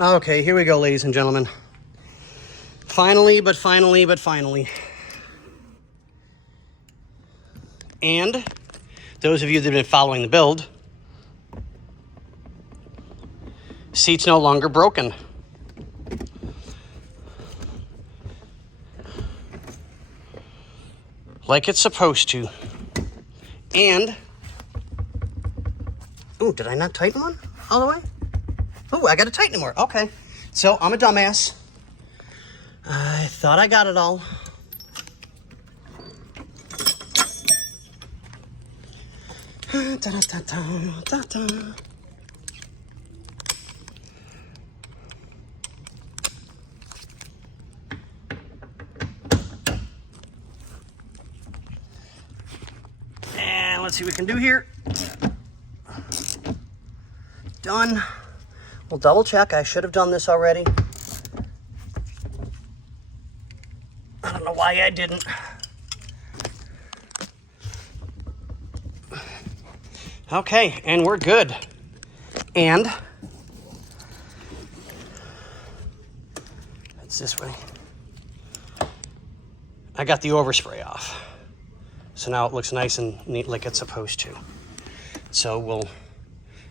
Okay, here we go, ladies and gentlemen. Finally, but finally, but finally. And those of you that have been following the build, seat's no longer broken. Like it's supposed to. And, ooh, did I not tighten one all the way? Oh, I gotta tighten it more. Okay. So I'm a dumbass. I thought I got it all. And let's see what we can do here. Done. We'll double check. I should have done this already. I don't know why I didn't. Okay, and we're good. And it's this way. I got the overspray off. So now it looks nice and neat like it's supposed to. So we'll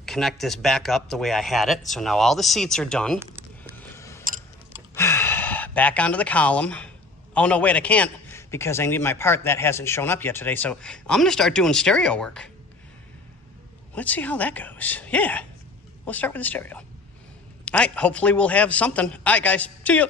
connect this back up the way I had it. So now all the seats are done. Back onto the column. Oh no, wait, I can't because I need my part that hasn't shown up yet today. So I'm gonna start doing stereo work. Let's see how that goes. Yeah, we'll start with the stereo. All right, hopefully we'll have something. All right, guys, see you.